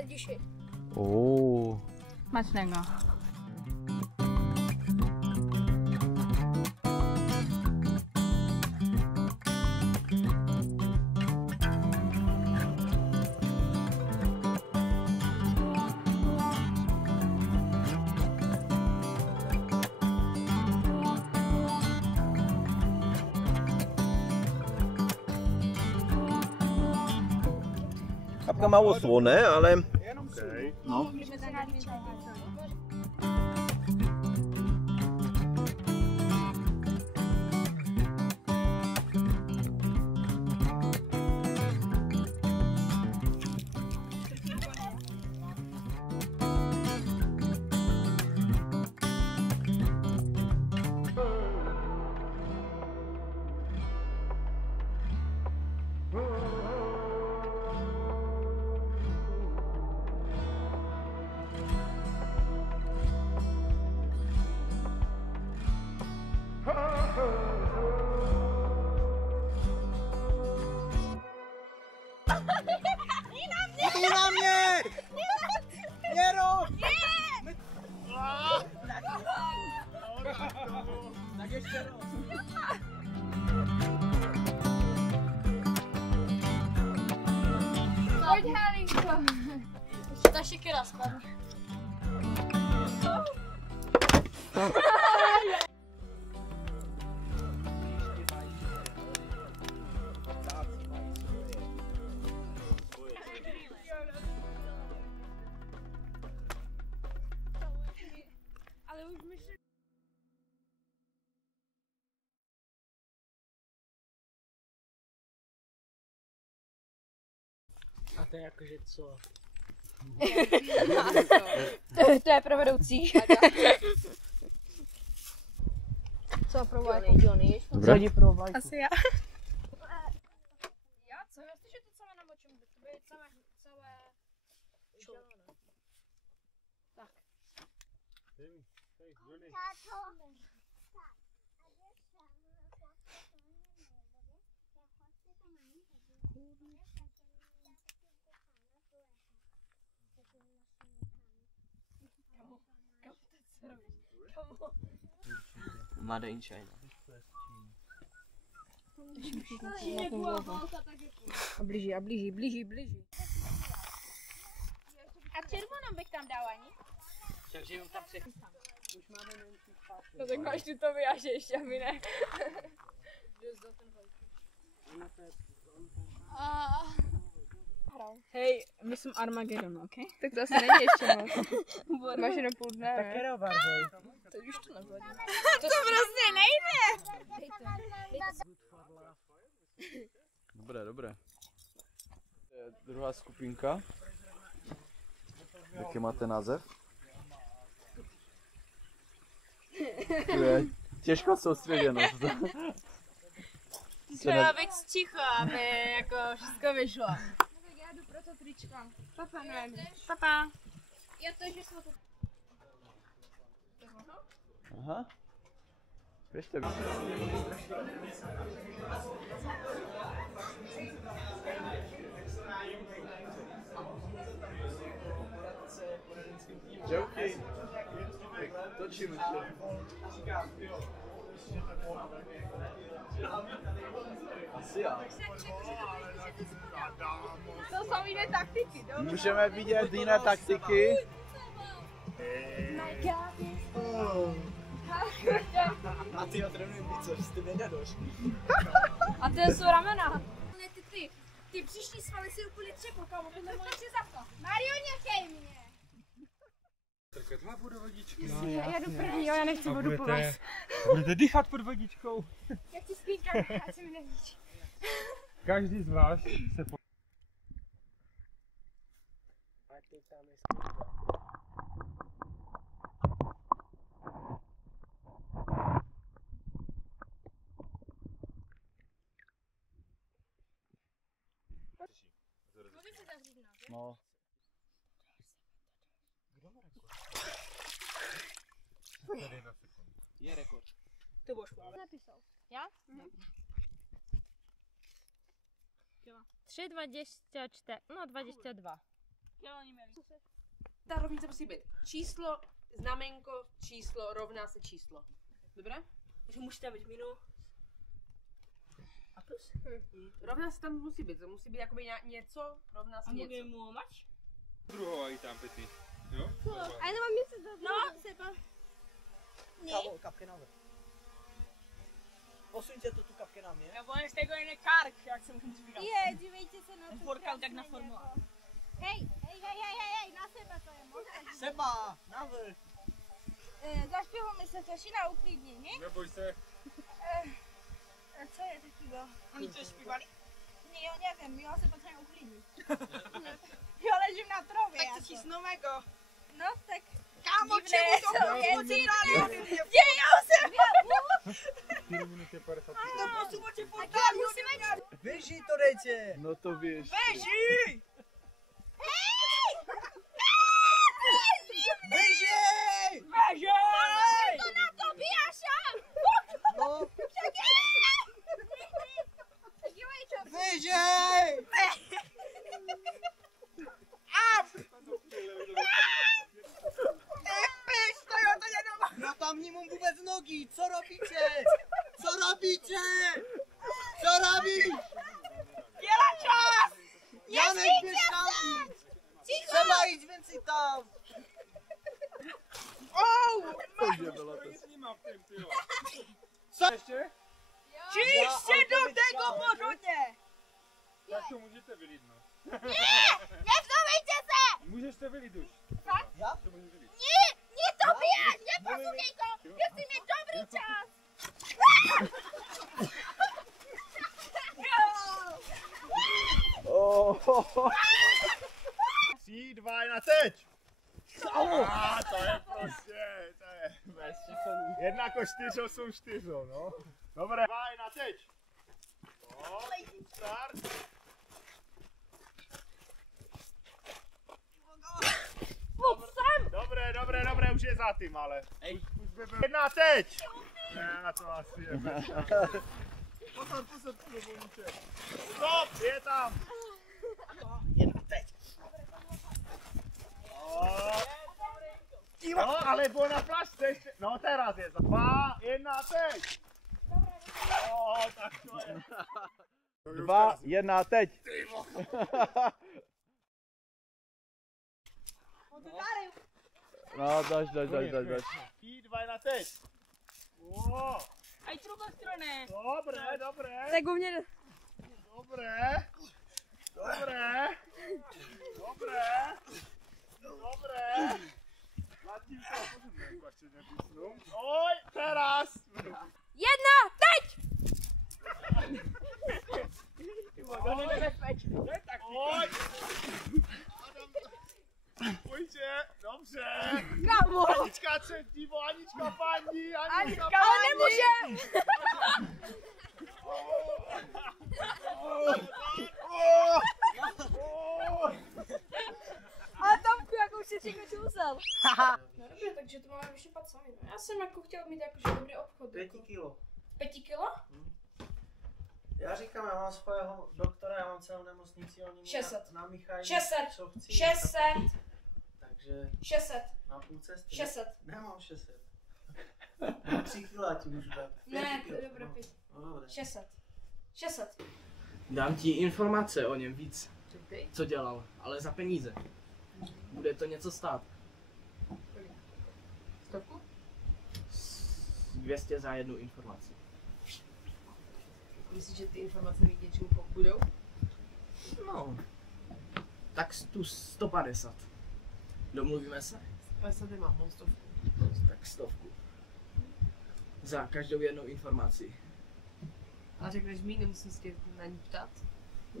Lediši. Smačného. Kapka má oslo, ne? Ale... Okay. No. Na mě! Jero! Tak ještě roz. Pojď, Halinko. Ještě ta šikera spadne. Ale už myslím... A to je jakože co? To je pro vedoucí. Co pro vlajku? Dobré. Pro vlajku. Asi já. Já co? Já si, že to celé namočím, to bude celé... Tak. Made in China. A blíží. A červenou bych tam dala, ani? Takže jim tam přechází. Už máme menší spát. No tak máš ty to vyjážeš, a my ne. Hej, my jsme Armageddon, ok? Tak to asi není ještě moc. Máš jenom půl dne, Tak ne? jenom barvej. Teď už to nevadí. To prostě nejde! Dobré. Druhá skupinka. Jaký máte název? To je těžko soustředěnost. Třeba být ticho, aby jako všechno vyšlo. Tak já jdu pro to tričko. Papa, nevím. Papa. Já to, že jsme to... Aha. Běžte. Čauky. Točím ještě. Asi já. To jsou jiné taktiky, dobrý? Můžeme vidět jiné taktiky. A ty ho trénuji více, jste nedadoš. A to jsou ramena. Ty příští svaly si úplně třepou, kámo, to nemohli si zapka. Mario, nechej mě. Tak má vodovodičky. Já jdu první, jo, já nechci vodu po vás. Budete dýchat pod vodičkou. Já chci spít, kámo, ať se mi nevíč. Každý z vás se po... A ty tam je skvělé. Můžu si zavřít nohy? No. Je rekord. To bylo špatné. Napisal. Já? 3, 24, no 22. Kilo oni měli. Ta rovnice musí být číslo, znamenko, číslo, rovná se číslo. Dobré? Takže musíte být minus. A plus? Rovná se tam musí být, to musí být jakoby něco, rovná se A něco. můžeme mu mač? Druhou i tam pětý. Jo? Ale nemám něco do no, seba. Kámo, kapky na vrch. Posuňte to tu kapky na mě. Nebo je z tego jiný kark, jak se můžu říkat. Je, dívejte se na to. Workout jak na formule. Hej, na seba to je možná. Seba, na vrch. Zašpěváme se troši na uklidnění. Neboj se. Co je takového? Oni to zpívali? Jo, nevím, já se potřebuji uklidnit. Jo, ležím na trově. Tak to číst nového. No, tak Kámo, divné čemu to jsou věci. Dějou se! 4 minuty 50. Tak musíme... Běží to dejte. No to víš. Běží! Běží! Běží! To na to běžím! No, Dívej, čo? běží! Já tam nemám vůbec nohy, co robíte? Co robíte? Co robíš? Dělá čas! Já nechběž tam jít. Seba jít ven si tam. S nima v tým, tyjo. Co? Ještě? Čiš se do tego pořádně! Tak to můžete vylít, no. Nevzdomejte se! Můžeš se vylít už. Já? To můžeš vylít. Nie to běž! Neposlouchej to! Já chci mít dobrý čas! 3, 2, 1, teď! To je prostě, to je bez 1 jako 4 jsou 4, no. Dobré. 2, 1, teď! No, start. Dobré, už je za tím, ale. Už by byl. 1, teď! Ne, to asi je. Pozor, boníček. Stop, je tam. 1, teď. No, ale bylo na flašce ještě. No, teraz je. 2, 1, teď! No, tak to je. 2, 1, teď! No, daš. 3, 2, 1, teď! Wow. A i druhou stranu. Dobré. Tak u mě... Dobré. Zatím to můžeme radši nepísnout. Oj, teraz! 1, teď! Oj! Pojďte, dobře. Kámo! Anička třetí, Anička paní, Anička Ale nemůže! Ale Tomku, jako už si všechno čusel. No dobře, takže to máme vyšupat sami. No. Já jsem jako chtěl mít jakože dobrý obchod. 5 Jako. kilo. 5 kilo? Já říkám, já mám svého doktora, já mám celou nemocnici, oni 600. namíchají, 600. co chci. 600. Takže 600. na půl cesty. 600. Nemám 600. 3 kila ti můžu dát. Ne, 5 to je kilo, dobré, no. 5. No dobré. 600. 600. Dám ti informace o něm víc, Ty? co dělal, ale za peníze. Bude to něco stát. 100? 200 za jednu informaci. Myslíš, že ty informace mi k něčemu budou? No, tak tu 150. Domluvíme se? 50 nemám, mám 100. Tak 100. Za každou jednu informaci. A řekneš mi, nemusím se tě na ní ptát?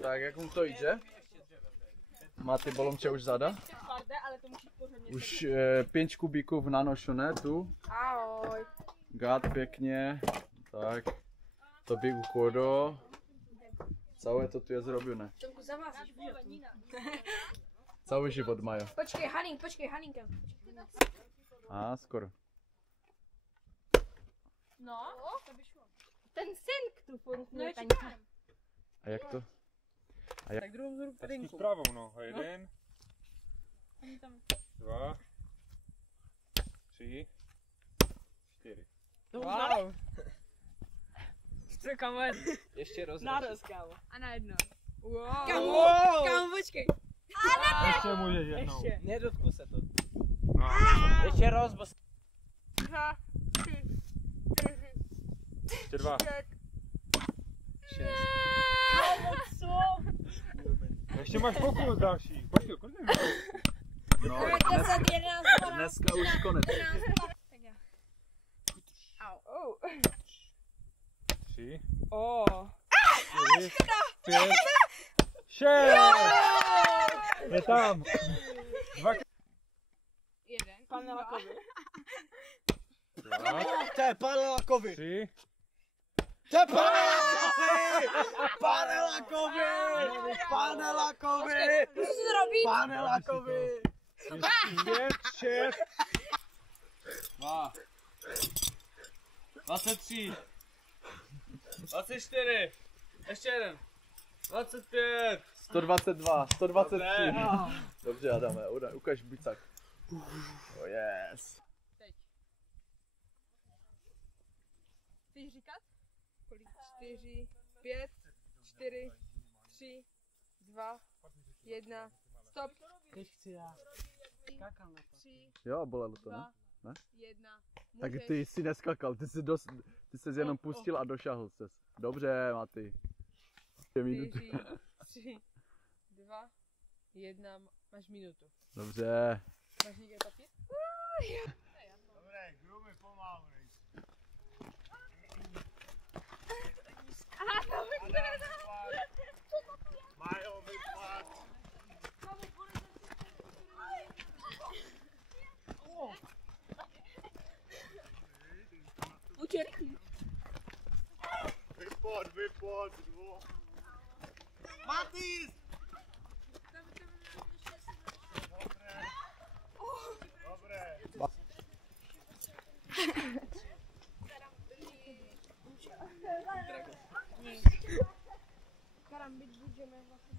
Tak jak mu to jde? Máte bolomče už zada? Ale to musíš pořádně. Už 5 kubíků nanošu, ne? Tu. Ahoj. Gát pěkně. Tak. To by uchodo. Całe to tu je zrobione. Tomku, zamázíš, víš to? Cały život mają. Počkej, Haninka. A, skoro. No, to by šlo. Ten synk tu funkuje, No, A jak to? Tak druhou vzorku Tak rynku. zkus pravou, no. A jeden. 2, 3, 4. Wow. Ještě rozhodně. Naraz, kámo. A na jedno. Wow. Kámo, počkej. Ještě můžeš jednou. Ještě. Nedotknu se to. No. Ještě rozbos. 2, 3, 4, Ještě 2. 5. 6. Kámo, co? Ještě máš pokus další. Počkej, kolik je? No, 10, 11, 12, dneska už konec. 13, 12. Tak já. Oh. 3, Oh. 4, 5, 6. Je tam. 2, Jeden. Pane Lakovi. 2, To je pane Lakovi! 3. To je pane Lakovi! Pane Lakovi! Pane Lakovi! Co se to robí? Pane Lakovi! 5, 6. 2. 23. 24. Ještě jeden. 25. 122, 123. Dobře, Adame, ukaž bicak. Oh yes. Chceš říkat? Kolik? 4, 5, 4, 3, 2, 1. Stop. Teď chci já. Skákal na to. 3, Jo, bolelo to, ne? 2, Ne? 1. Tak ty jsi neskakal, ty jsi jenom pustil a došahl ses. Dobře, Maty. 2 minuty. 4, 3, 2, 1. Máš minutu. Dobře. Máš někde papír? Dobré, gruby pomalu. Majo, vypad. Vypad, 2. Matis! Dobré. Karambit budeme vlastně.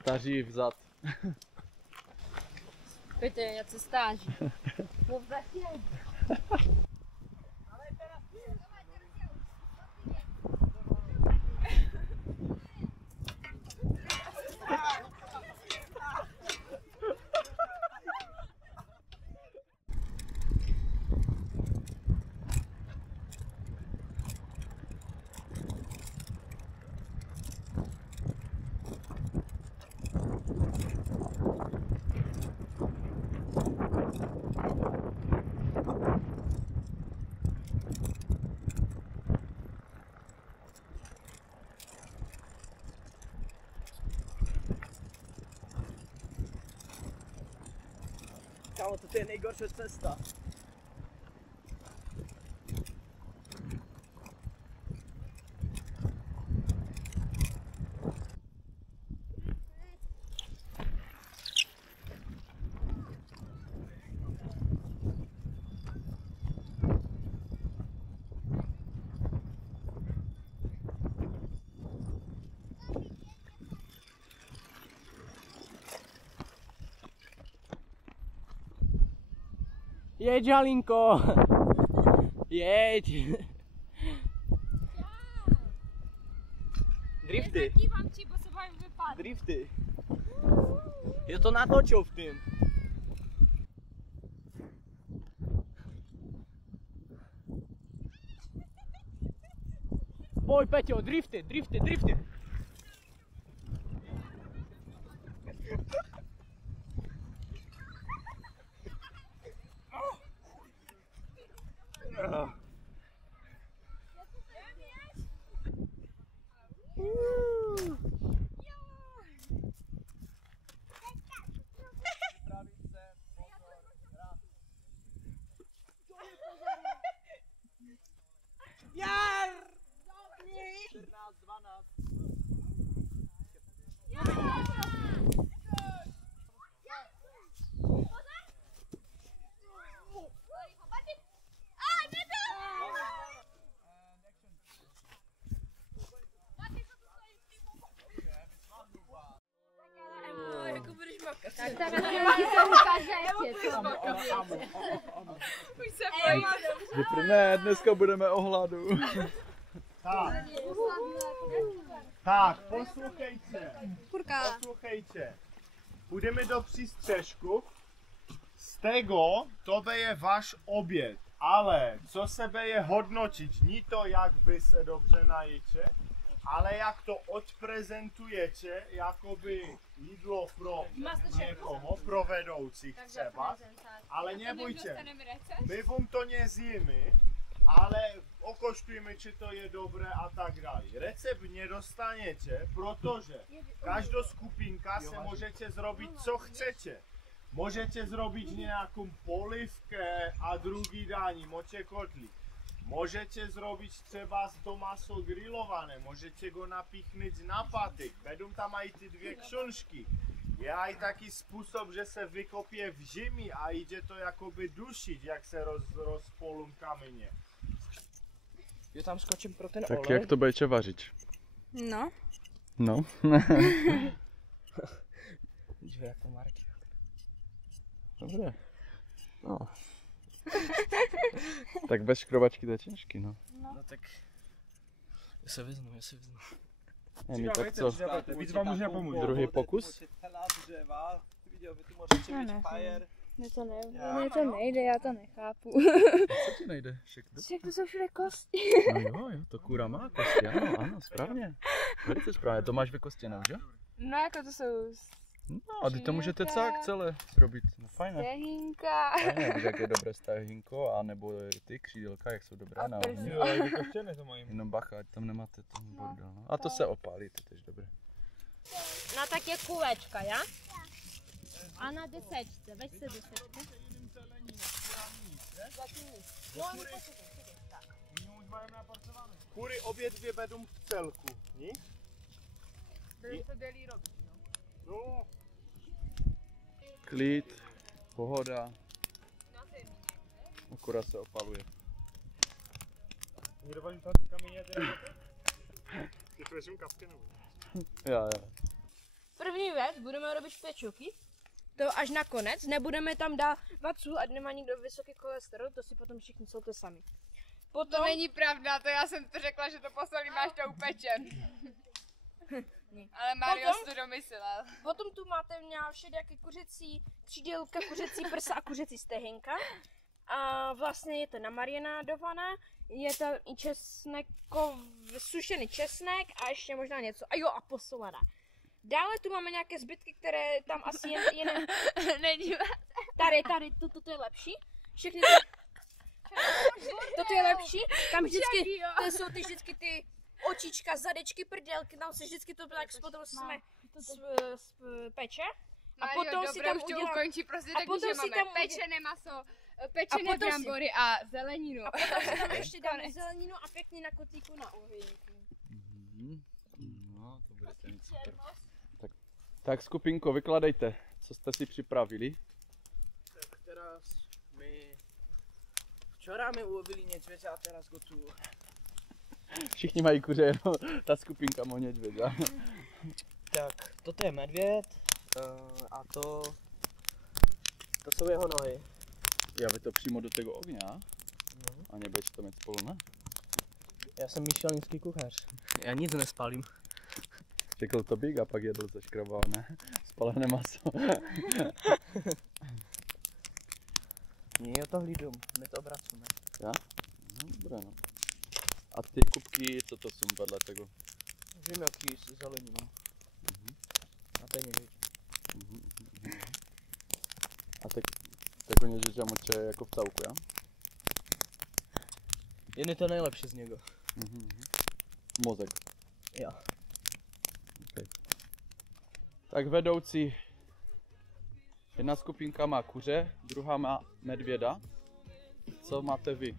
Staří vzad. Pojďte, já se stáží. Kámo, to je nejgorší cesta. Jeď, Halinko! Jeď! Drifty, Dívám ti, bo se bojím vypadat. drifty. Je to natočil v tým. Pojď, Peťo, drifty, drifty, drifty. Jar! 14, 12. Už se bojím. Ne, dneska budeme o hladu. Tak, poslouchejte. Půjdeme do přístřežku. Z tego to je váš oběd. Ale co sebe je hodnotit, ní to, jak vy se dobře najíte, ale jak to odprezentujete, jakoby jídlo pro někoho, pro vedoucích třeba. Ale nebojte, my vám to nezjíme, ale okoštujeme, či to je dobré a tak dále. Recept nedostanete, protože každá skupinka se můžete zrobit, co chcete. Můžete zrobiť nejakú polivke a druhý dání, moče kotlík. Môžete zrobiť třeba to maso grillované, môžete go napíchnuť na patyk. Vedú tam aj ty dvě kšunšky. Je aj taký způsob, že se vykopie v zimi a ide to jakoby dušiť, jak se rozpolum kameně. Jo, tam skočím pro ten Tak olej. jak to budete vařit? No. No. Dvě jako Marky. Dobré. No. Tak bez škrobačky to je těžký, no. No tak... Já se vyznu. Emi, tak co? Víc vám může pomoct. Druhý pokus? Mně to nejde, já to nechápu. Co ti nejde? Však to jsou všude kosti. No jo, to kůra má kosti, ano, správně. Velice správně, to máš vykostěnou, že? No jako to jsou No a ty to můžete celé zrobit, no fajné. stehínka. Fajné, víš, jak je dobré stehínko, anebo ty křídelka, jak jsou dobré na ohni. Jo, ale vykoštěné to mají. Jenom bacha, ať tam nemáte ten bordel, no. A to se opálí, to je tež dobré. Na také kulečka, ja? A na desečce, veď se desečku. Kury obě dvě vedou v celku, ní? No. Klid, pohoda. Akorát se opaluje. Někdo vám tam kameně ty to kapky nebo? Já. První věc, budeme robit špečuky. To až nakonec, nebudeme tam dávat sůl, ať nemá nikdo vysoký cholesterol, to si potom všichni solte sami. To není pravda, to já jsem to řekla, že to poslali máš to upečen. Ale Mario si to domyslel. Potom tu máte měla všelijaké kuřecí křídelka, kuřecí prsa a kuřecí stehinka. A vlastně je to namarinádované, je tam i sušený česnek a ještě možná něco. A jo, a posolaná. Dále tu máme nějaké zbytky, které tam asi jen... Tady, toto je lepší. Všechny toto je lepší. Tam vždycky, to jsou vždycky ty očička, zadečky, prdelky, tam se vždycky to tak potom jsme peče. A potom si tam udělám... ukončí, prostě taky, že máme pečené maso, pečené brambory a zeleninu. A potom si tam ještě dáme zeleninu a pěkně na kotlíku na ohýnku. No, to bude mít super. Tak skupinko, vykladejte, co jste si připravili. Tak teraz my... Včera mi ulovili nědvěďa a teraz gotuju. Všichni mají kuře, jenom ta skupinka má nědvěďa. Tak, toto je medvěd a to jsou jeho nohy. Jáve to přímo do tego ohně, a nebudeš to mít spolu, ne? Já jsem michelinský kuchař. Já nic nespálím. Řekl to Big a pak jedl zaškrabované spalené maso. Nie to hlídom, my to obracíme. Ja? No dobré, no. A ty kubky, co to jsou vedle tego? Žemňaky s zeleninou. A to je něžeč. A tego něžeča moče jako v całku, ja? Jen je to nejlepší z něgo. Mozek. Jo. Okay. Tak vedoucí, jedna skupinka má kuře, druhá má medvěda. Co máte vy?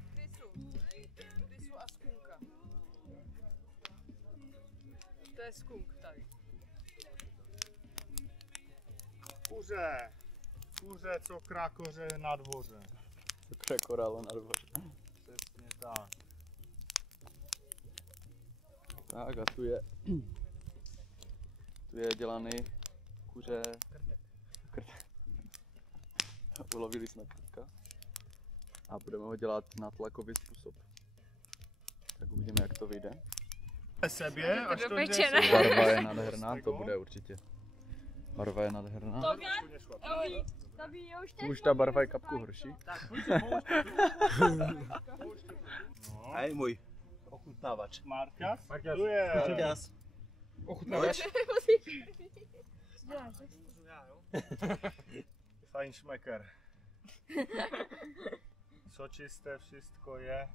Rysu a skunka. To je skunk tady. Kuře, co krákoře na dvoře. Takové korálo na dvoře. Přesně tak. Tak a tu je dělaný kuře. Ulovili jsme kutka a budeme ho dělat na tlakový způsob. Tak uvidíme, jak to vyjde. Sebě, až to Barva je nádherná, to bude určitě. Barva je nádherná. Už ta barva je kapku horší. A je můj ochutnávač. Marťas? Tu je. Marťas. Ochutnávač? Fajn šmeker. Sočisté všechno je.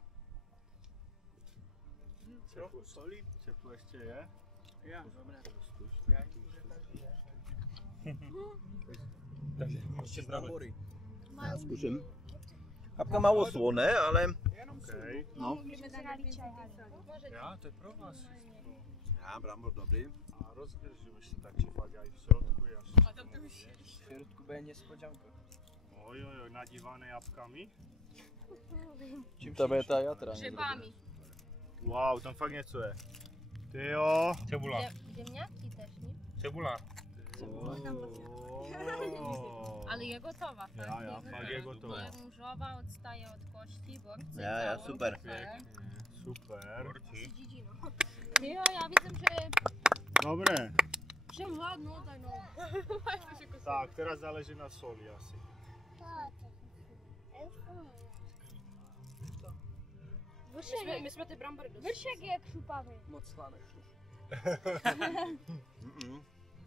Trochu soli. Čepu ještě je? Já, dobré. Takže ještě brambory. Já zkusím. Kapka málo sloné, ale... Okay. No. Já, to je pro vás. Já, brambor dobrý. A rozgržiš se tak, či fakt aj v środku je až. A tam to už je. V środku bude nespodzianka. Ojojoj, nadívané jabkami. Tam je ta jatra. Grzybami. Wow, tam fakt něco je. Ty jo. Cebula. Ziemniaki też, nie? Cebula. Ale je gotowa, tak? Ja, fakt je gotowa. Je różowa, odstaje od kości, borcy. Ja, super. Super. Jo, já vidím, že... Dobré. Všem hladnou, tak no. Tak, teraz záleží na soli asi. My jsme ty brambory dostali. Vršek je křupavý. Moc slané.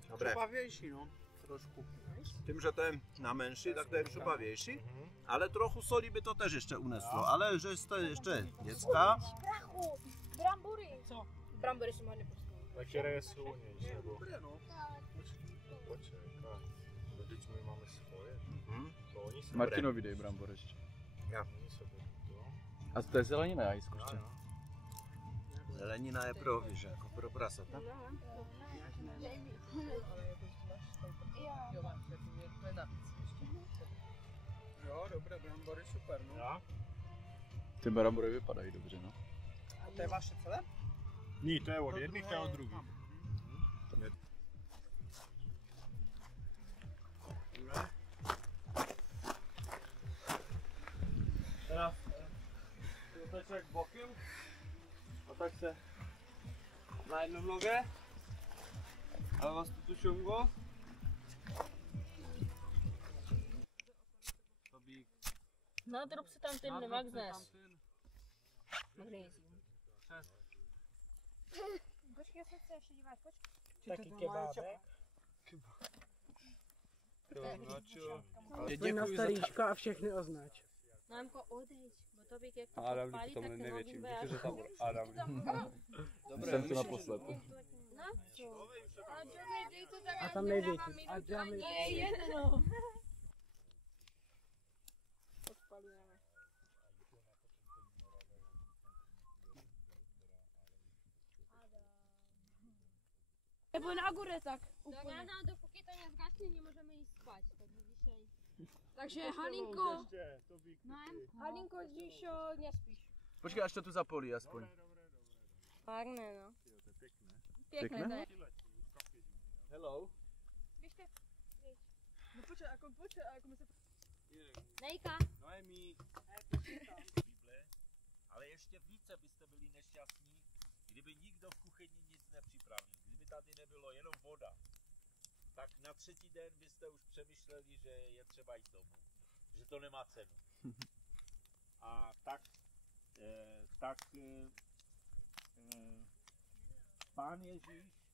Dobré. Křupavější, no. Trošku. Tím, že to je na menší, tak to je křupavější. Ale trochu soli by to tež ještě uneslo. Ale že jste ještě dětská. Prachu, brambory. Co? Brambory jsou hodně prostě. Na které je silnější, nebo? Dobré, no. Počkej, teď my máme svoje. To oni se Martinovi dej brambor ještě. Oni se budou. A to je zelenina, já ji zkuste. Zelenina je pro, víš, jako pro prasata. Jo, dobré, brambory super, no. Ja? Ty brambory vypadají dobře, no. A to je vaše celé? Ní, to je od jedných a od druhých. Teraz oteček bokem a tak se na jednom noge, ale vlastně tu šungo. Nadrób si tam ten magnes. Počkej, já se chci ještě dívat, počkej. Taky kebábek. Děkuji na staríčka a všechny označ. Námko, odeď, bo to bych jak Adam, popálí, to tak bude ten největší. ogień Víte, že tam Adam. Dobré, Jsem tu naposled. Na co? A Johnny, dej to tam, A já tam ti největší. dávám A minutu, Johnny. ani je jedno. Nebo na gore tak Do úplně. rána, dopóki to nie zgaśnie, nie możemy iść spać, takže dzisiaj. Takže Halinko, Ještě, to by Halinko, když nespíš. Počkej, až to tu zapolí aspoň. Párne, no. Pěkné? Pěkné to je. Hello. Běžte. No počkej, jako my se... Nejka. Noemi, ale ještě více byste byli nešťastní, kdyby nikdo v kuchyni nic nepřipravil. Kdyby tady nebylo jenom voda, tak na třetí den byste už přemýšleli, že je třeba jít domů. Že to nemá cenu. A tak Pán Ježíš